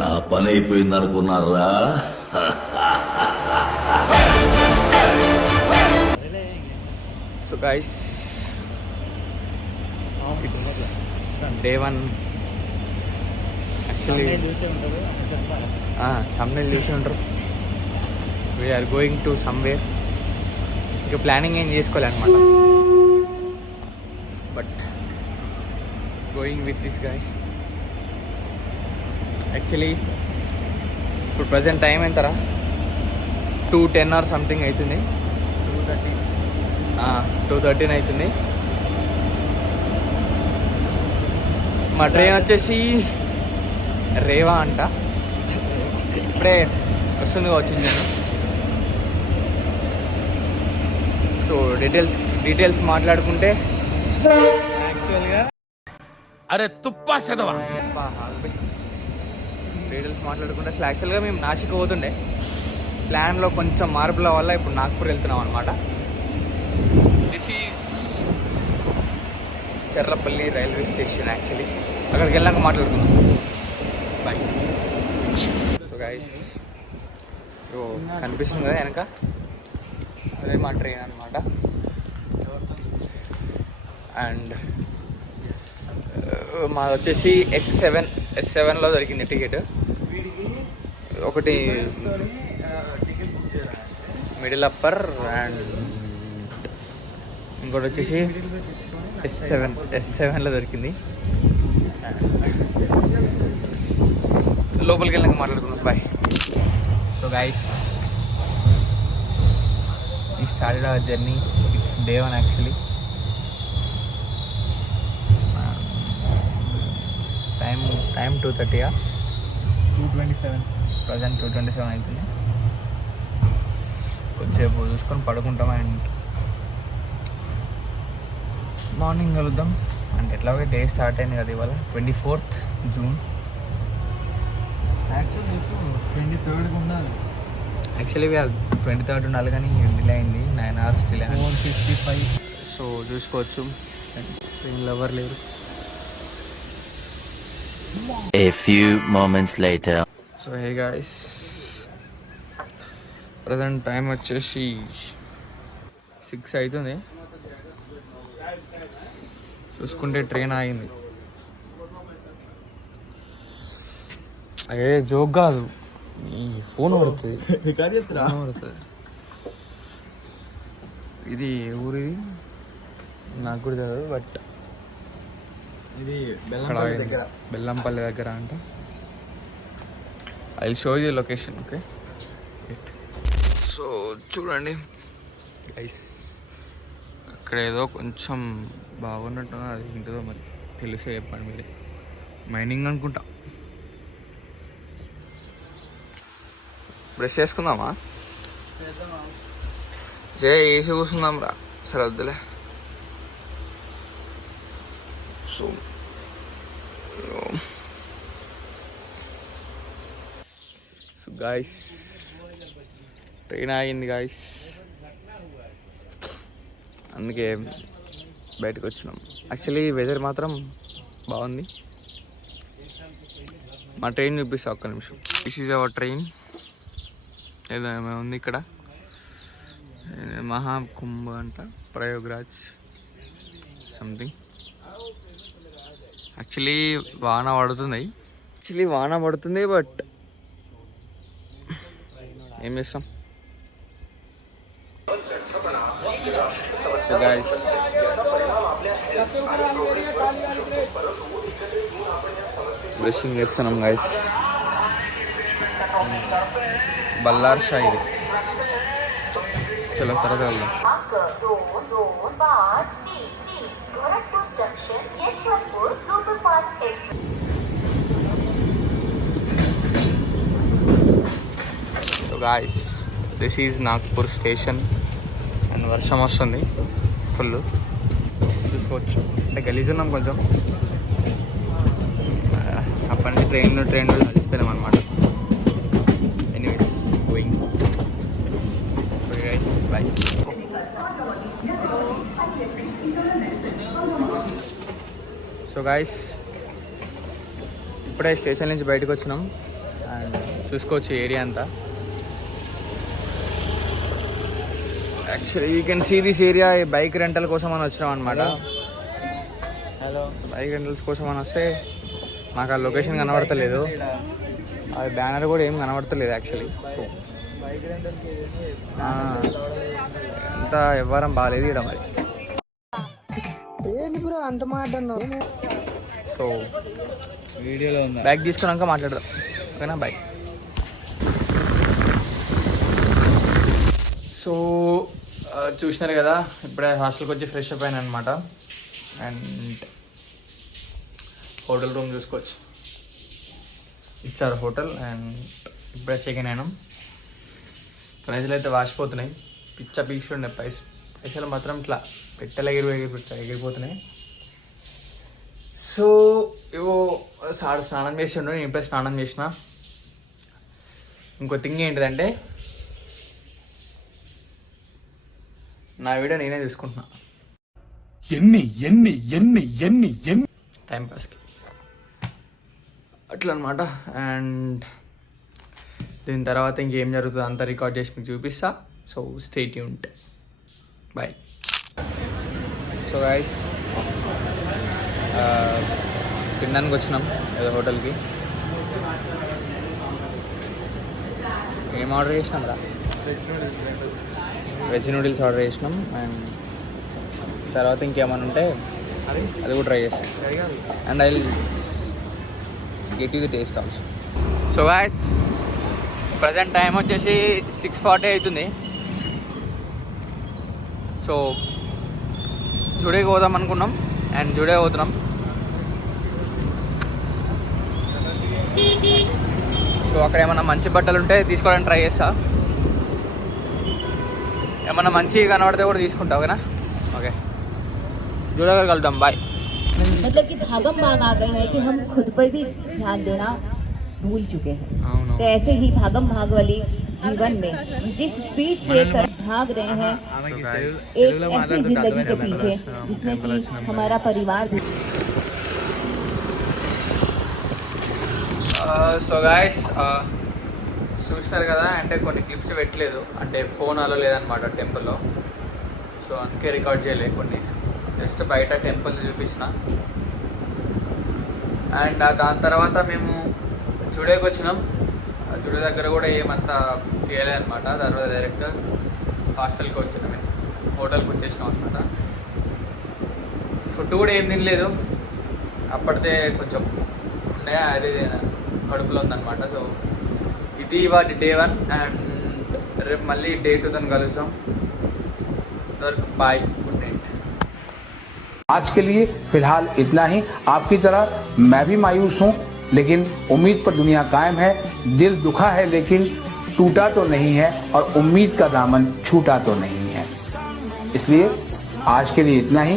నా పని అయిపోయింది అనుకున్నారా? So guys, it's day 1. Actually thumbnail చూసే ఉంటారు. We're going to somewhere. ఇంకా ప్లానింగ్ ఏం చేసుకోలే అనమాట, but going with this guy. Actually ఇప్పుడు ప్రజెంట్ టైం ఎంతరా? 2:10 ఆర్ సంథింగ్ అవుతుంది. 2:13 అవుతుంది. మా ట్రైన్ వచ్చేసి రేవా అంట. ఇప్పుడే వస్తుంది వచ్చింది నేను. సో డీటెయిల్స్ మాట్లాడుకుంటే యాక్చువల్గా అరే తుప్పా చదవా డీటెయిల్స్ మాట్లాడుకుంటే అసలు యాక్చువల్గా మేము నాసిక్ పోతుండే. ప్లాన్లో కొంచెం మార్పుల వల్ల ఇప్పుడు నాగ్పూర్ వెళ్తున్నాం అనమాట. This is Cherlapalli railway station. Actually అక్కడికి వెళ్ళాక మాట్లాడుకుందాం. బాయ్. సో గైస్, కనిపిస్తుంది కదా వెనక, అదే మా ట్రైన్ అనమాట. అండ్ మాది వచ్చేసి S7లో దొరికింది టికెట్. ఒకటి మిడిల్ అప్పర్ అండ్ ఇంకోటి వచ్చేసి S7లో దొరికింది. లోపలికి వెళ్ళాక మాట్లాడుకుందాం. Bye. So guys, we started our journey. It's day 1 actually. Time 2:30. 2:27. Present 2:27 అవుతుంది. కొంచెంసేపు చూసుకొని పడుకుంటాం అండ్ మార్నింగ్ కలుద్దాం. అండ్ ఎట్లాగే డే స్టార్ట్ అయింది కదా ఇవాళ, 24th జూన్. యాక్చువల్లీ ఇప్పుడు 23rd ఉండాలి. యాక్చువల్లీ 23rd ఉండాలి కానీ డిలే అయింది. 9 hours డిలే. 4:55. సో చూసుకోవచ్చు, ట్రైన్లో ఎవరు లేరు. A few moments later. So hey guys, present time వచ్చేసి 6 అవుతుంది. చూసుకుంటే ట్రైన్ ఆగింది. అదే జోక్ కాదు, ఈ ఫోన్ పడుతుంది. ఇది ఊరిది నాకు కూడా తెలియదు, బట్ ఇది బెల్లంపల్లి దగ్గర అంట. I will show you location. Okay, so చూడండి గైస్, అక్కడ ఏదో కొంచెం బాగున్నట్టు, అది ఏంటిదో మరి తెలిసే చెప్పండి మీరే. మైనింగ్ అనుకుంటా. బ్రష్ చేసుకుందామా? వేసి కూర్చుందాం రా. సరే వద్దులే. సో గాయస్, ట్రైన్ ఆగింది గాయస్, అందుకే బయటకు వచ్చినాం. యాక్చువల్లీ వెదర్ మాత్రం బాగుంది. మా ట్రైన్ చూపిస్తా ఒక్క నిమిషం. This is our train. ఏదో ఉంది ఇక్కడ, మహాకుంభ అంట, ప్రయోగరాజ్ సంథింగ్. యాక్చువల్లీ వాన పడుతుంది, బట్ ఏం చేస్తాం. సో గైస్, బ్రషింగ్ చేస్తున్నాం గైస్. బల్లార్ షా ఇది. చలో తర్వాత వెళ్దాం. So guys, this is Nagpur station. And వర్షం వస్తుంది ఫుల్, చూసుకోవచ్చు. అంటే గలీజ్ ఉన్నాం కొంచెం. అప్పటి నుంచి ట్రైన్లో కలిసిపోయినాం అనమాట. Anyways, going. Guys, bye. So guys, ఇప్పుడే స్టేషన్ నుంచి బయటకు వచ్చినాం. అండ్ చూసుకోవచ్చు ఏరియా అంతా. Actually you can see this area. Bike rental కోసం అని వచ్చినాం అనమాట. హలో. బైక్ రెంటల్స్ కోసం అని వస్తే మాకు ఆ లొకేషన్ కనబడతలేదు, అది బ్యానర్ కూడా ఏం కనబడతలేదు యాక్చువల్లీ. బైక్ రెంటల్కి ఎంత వ్యవహారం బాగాలేదు ఇక్కడ మరి. ఏంటి బ్రో అంత మాట అన్నావు? సో వీడియోలో ఉందా? బ్యాగ్ తీసుకున్నాక మాట్లాడదాం, ఓకేనా? బాయ్. సో చూసినారు కదా, ఇప్పుడే హాస్టల్కి వచ్చి ఫ్రెష్ అప్ అయినా అనమాట. అండ్ హోటల్ రూమ్ చూసుకోవచ్చు, ఇచ్చారు హోటల్. అండ్ ఇప్పుడే చెక్ ఇన్ అయినాం. ప్రైజులు అయితే వాసిపోతున్నాయి, పిచ్చ పీక్స్లు ఉన్నాయి. పైసలు మాత్రం ఇట్లా పెట్టెలు ఎగిరిపోతున్నాయి. సో ఇవో సార్ స్నానం చేసిండు, నేను ఇప్పుడే స్నానం చేసిన. ఇంకో థింగ్ ఏంటిదంటే నా వీడియో నేనే చూసుకుంటున్నా ఎన్ని టైంపాస్కి అట్లా అనమాట. అండ్ దీని తర్వాత ఇంకేం జరుగుతుందో అంతా రికార్డ్ చేసి మీకు చూపిస్తా. So stay tuned, bye. So guys తినడానికి వచ్చినాం ఏదో హోటల్కి. ఏం ఆర్డర్ చేసినాం రా? వెజ్ నూడిల్స్ ఆర్డర్ చేసినాం. అండ్ తర్వాత ఇంకేమైనా ఉంటే అది కూడా ట్రై చేస్తాం. And I will get you the taste also. So guys present time వచ్చేసి 6:40 అవుతుంది. సో జుడేకి పోదాం అనుకున్నాం అండ్ జుడే పోతున్నాం. సో అక్కడ ఏమన్నా మంచి బట్టలు ఉంటే తీసుకోవడానికి ట్రై చేస్తా, ఏమన్నా మంచి కనబడితే కూడా తీసుకుంటా, ఓకేనా? ఓకే, జుడేగా కలుద్దాం, బాయ్. मतलब कि भागम भाग आ गई है कि हम खुद पर भी ध्यान देना भूल चुके हैं. तो ऐसे ही भागम भाग वाली जीवन में जिस स्पीड से भाग रहे हैं एक ऐसी जिंदगी के पीछे जिसमें कि हमारा परिवार भी. సో గాయస్ చూస్తారు కదా, అంటే కొన్ని క్లిప్స్ పెట్టలేదు, అంటే ఫోన్ అలో లేదనమాట టెంపుల్లో. సో అందుకే రికార్డ్ చేయలేదు కొన్ని, జస్ట్ బయట టెంపుల్ చూపించిన. అండ్ దాని తర్వాత మేము జుడేకి వచ్చినాం. జుడే దగ్గర కూడా ఏమంతా తీయలేదు అనమాట. తర్వాత డైరెక్ట్ హాస్టల్కి వచ్చినాం, హోటల్కి వచ్చేసినాం అనమాట. ఫుడ్ కూడా ఏం తినలేదు, అప్పటిదే కొంచెం ఉండే అది కడుపులో ఉందన్నమాట. సో ఇది వాటి డే 1. అండ్ రేపు మళ్ళీ డే 2 తను కలుస్తాం. Bye, good night. आज के लिए फिलहाल इतना ही। आपकी तरह मैं भी मायूस हूं, लेकिन उम्मीद पर दुनिया कायम है। दिल दुखा है लेकिन टूटा तो नहीं है, और उम्मीद का दामन छूटा तो नहीं है। इसलिए आज के लिए इतना ही।